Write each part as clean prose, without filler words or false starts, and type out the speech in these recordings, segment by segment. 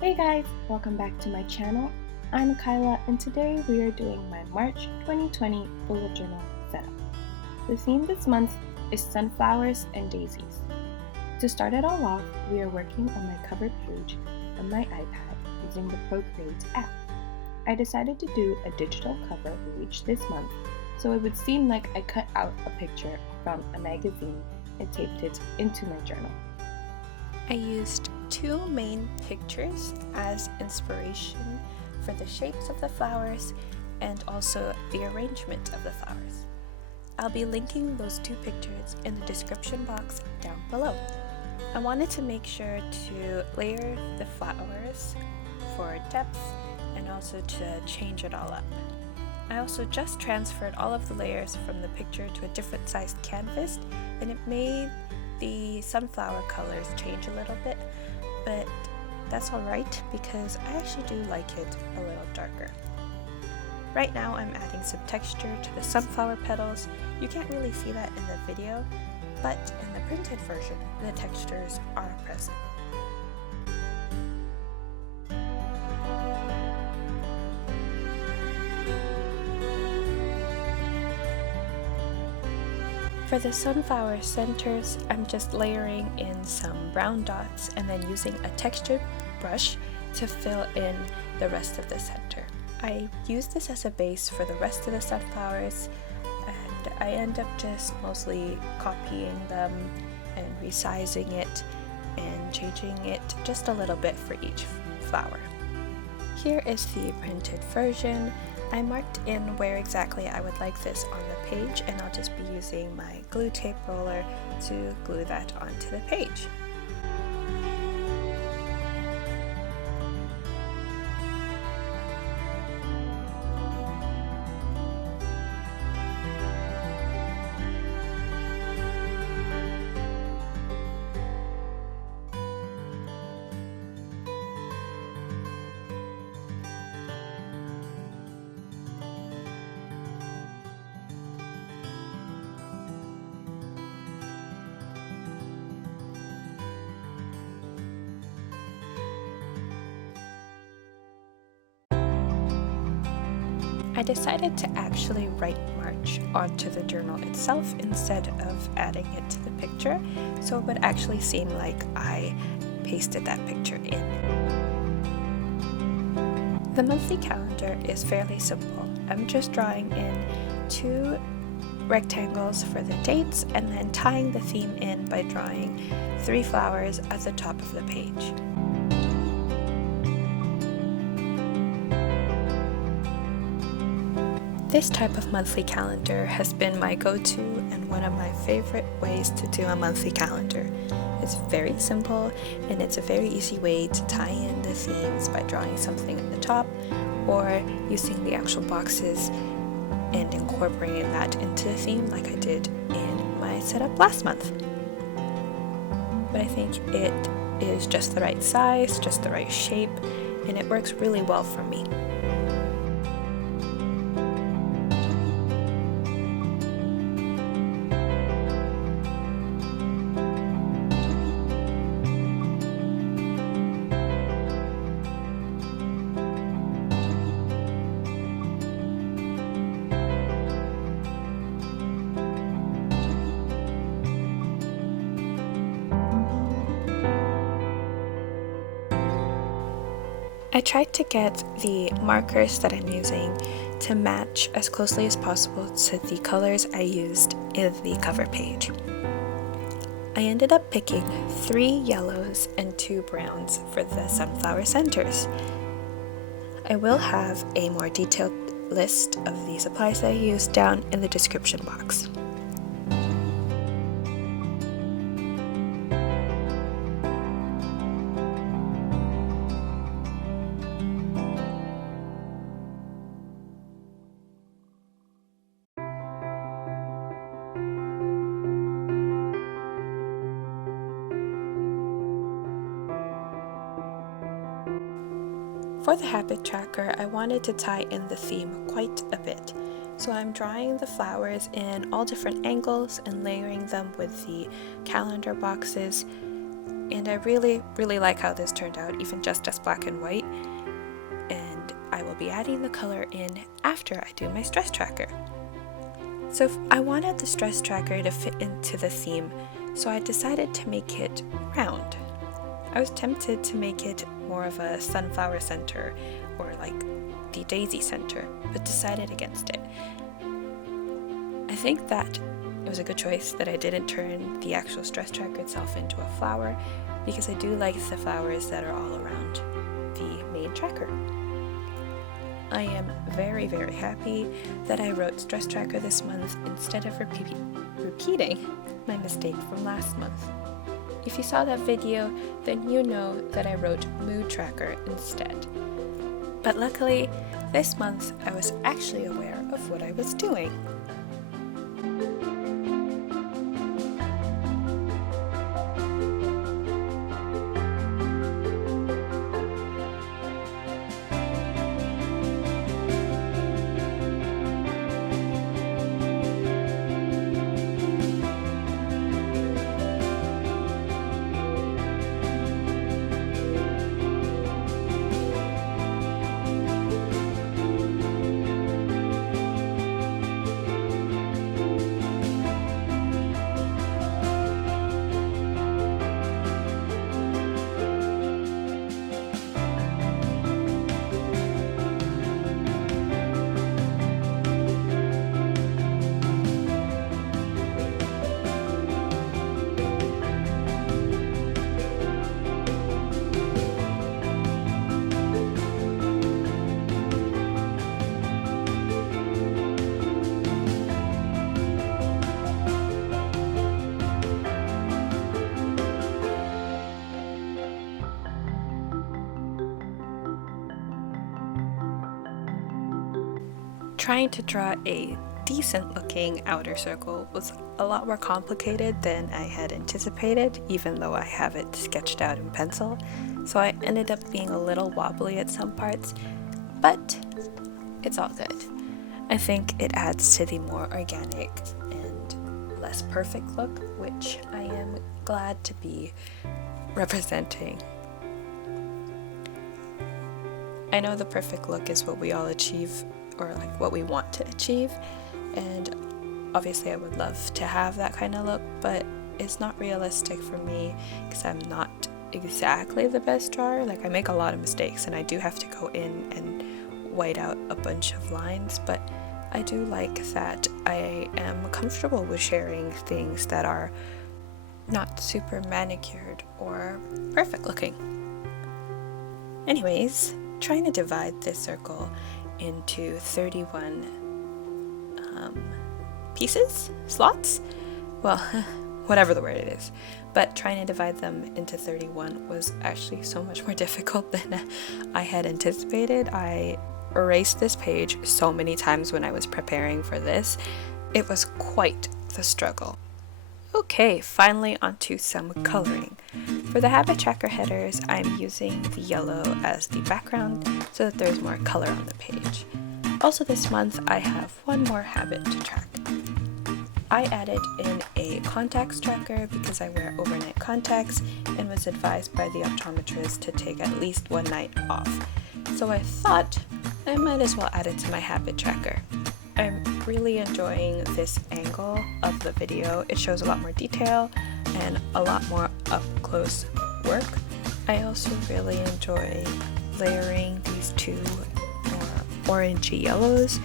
Hey guys, welcome back to my channel. I'm Kyla and today we are doing my March 2020 bullet journal setup. The theme this month is sunflowers and daisies. To start it all off, we are working on my cover page on my iPad using the Procreate app. I decided to do a digital cover for each this month so it would seem like I cut out a picture from a magazine and taped it into my journal. I used two main pictures as inspiration for the shapes of the flowers and also the arrangement of the flowers. I'll be linking those two pictures in the description box down below. I wanted to make sure to layer the flowers for depth and also to change it all up. I also just transferred all of the layers from the picture to a different sized canvas, and it made the sunflower colors change a little bit, but that's alright because I actually do like it a little darker. Right now I'm adding some texture to the sunflower petals. You can't really see that in the video, but in the printed version the textures are present. For the sunflower centers, I'm just layering in some brown dots and then using a textured brush to fill in the rest of the center. I use this as a base for the rest of the sunflowers, and I end up just mostly copying them and resizing it and changing it just a little bit for each flower. Here is the printed version. I marked in where exactly I would like this on the page, and I'll just be using my glue tape roller to glue that onto the page. I decided to actually write March onto the journal itself instead of adding it to the picture, so it would actually seem like I pasted that picture in. The monthly calendar is fairly simple. I'm just drawing in two rectangles for the dates and then tying the theme in by drawing 3 flowers at the top of the page. This type of monthly calendar has been my go-to and one of my favorite ways to do a monthly calendar. It's very simple and it's a very easy way to tie in the themes by drawing something at the top or using the actual boxes and incorporating that into the theme like I did in my setup last month. But I think it is just the right size, just the right shape, and it works really well for me. I tried to get the markers that I'm using to match as closely as possible to the colors I used in the cover page. I ended up picking 3 yellows and 2 browns for the sunflower centers. I will have a more detailed list of the supplies that I used down in the description box. For the habit tracker, I wanted to tie in the theme quite a bit, so I'm drawing the flowers in all different angles and layering them with the calendar boxes And I really like how this turned out, even just as black and white. And I will be adding the color in after I do my stress tracker. So I wanted the stress tracker to fit into the theme, so I decided to make it round. I was tempted to make it more of a sunflower center or like the daisy center, but decided against it. I think that it was a good choice that I didn't turn the actual stress tracker itself into a flower, because I do like the flowers that are all around the main tracker. I am very happy that I wrote stress tracker this month instead of repeating my mistake from last month. If you saw that video, then you know that I wrote mood tracker instead. But luckily, this month I was actually aware of what I was doing. Trying to draw a decent looking outer circle was a lot more complicated than I had anticipated, even though I have it sketched out in pencil, so I ended up being a little wobbly at some parts, but it's all good. I think it adds to the more organic and less perfect look, which I am glad to be representing. I know the perfect look is what we all achieve, or like what we want to achieve, and obviously I would love to have that kind of look, but it's not realistic for me because I'm not exactly the best drawer. Like, I make a lot of mistakes and I do have to go in and white out a bunch of lines, but I do like that I am comfortable with sharing things that are not super manicured or perfect looking. Anyways, trying to divide this circle into 31 slots, well, whatever the word it is, but trying to divide them into 31 was actually so much more difficult than I had anticipated. I erased this page so many times when I was preparing for this. It was quite the struggle. Okay, finally onto some coloring. For the habit tracker headers, I'm using the yellow as the background so that there's more color on the page. Also this month, I have one more habit to track. I added in a contacts tracker because I wear overnight contacts and was advised by the optometrist to take at least one night off. So I thought I might as well add it to my habit tracker. I'm really enjoying this angle of the video. It shows a lot more detail and a lot more up-close work. I also really enjoy layering these two more orangey yellows.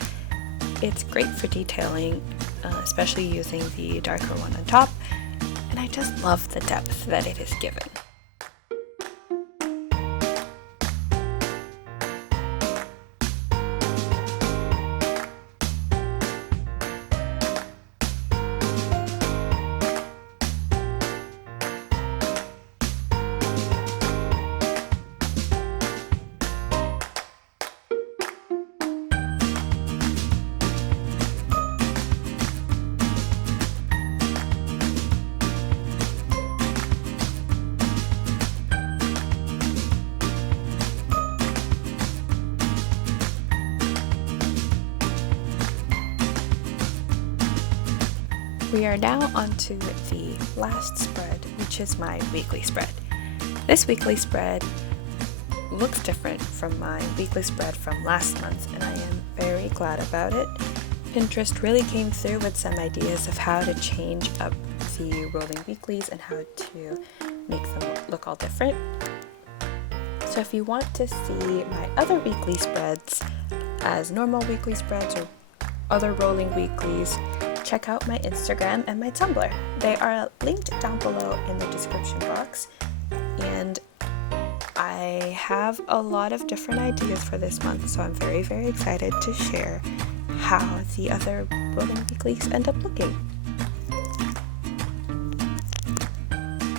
It's great for detailing, especially using the darker one on top, and I just love the depth that it is given. We are now onto the last spread, which is my weekly spread. This weekly spread looks different from my weekly spread from last month, and I am very glad about it. Pinterest really came through with some ideas of how to change up the rolling weeklies and how to make them look all different. So if you want to see my other weekly spreads as normal weekly spreads or other rolling weeklies, check out my Instagram and my Tumblr. They are linked down below in the description box, and I have a lot of different ideas for this month, so I'm very, very excited to share how the other rolling weeklies end up looking.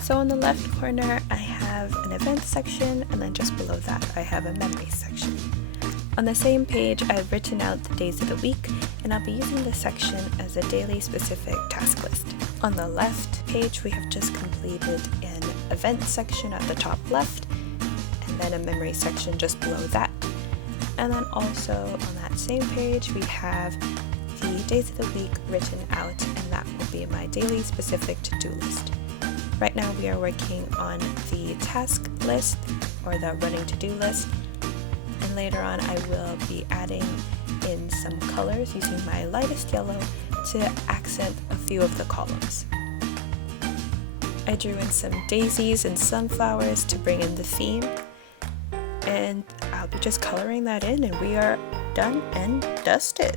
So on the left corner I have an events section, and then just below that I have a memories section. On the same page I've written out the days of the week, and I'll be using this section as a daily specific task list. On the left page we have just completed an events section at the top left, and then a memory section just below that. And then also on that same page we have the days of the week written out, and that will be my daily specific to-do list. Right now we are working on the task list, or the running to-do list, and later on I will be adding in some colors using my lightest yellow to accent a few of the columns. I drew in some daisies and sunflowers to bring in the theme, and I'll be just coloring that in, and we are done and dusted.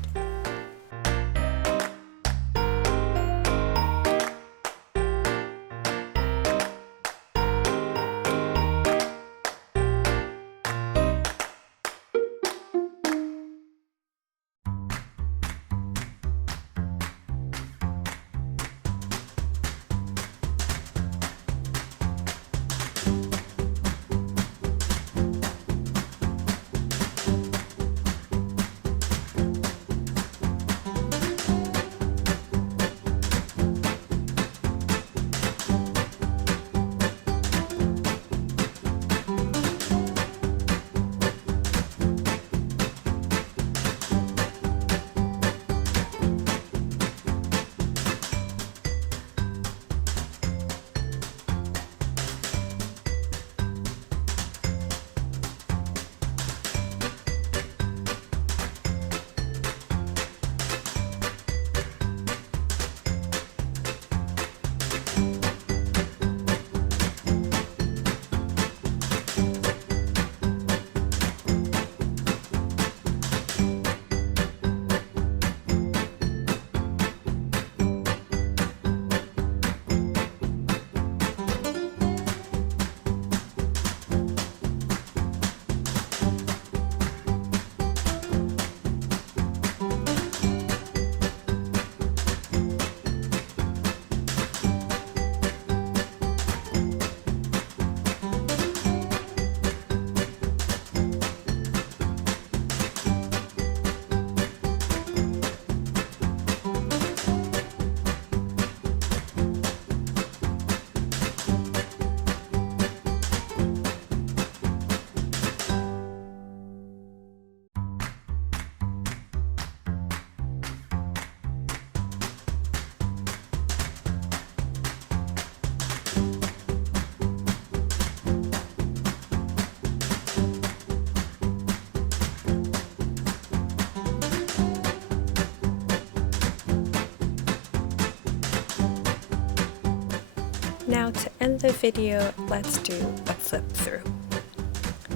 Now to end the video, let's do a flip through.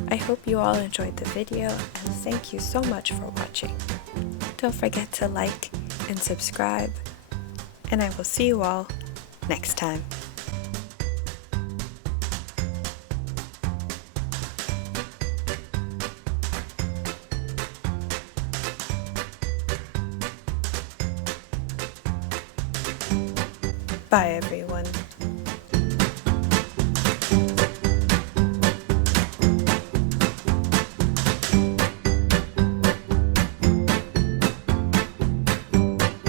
I hope you all enjoyed the video, and thank you so much for watching. Don't forget to like and subscribe, and I will see you all next time. Bye everyone.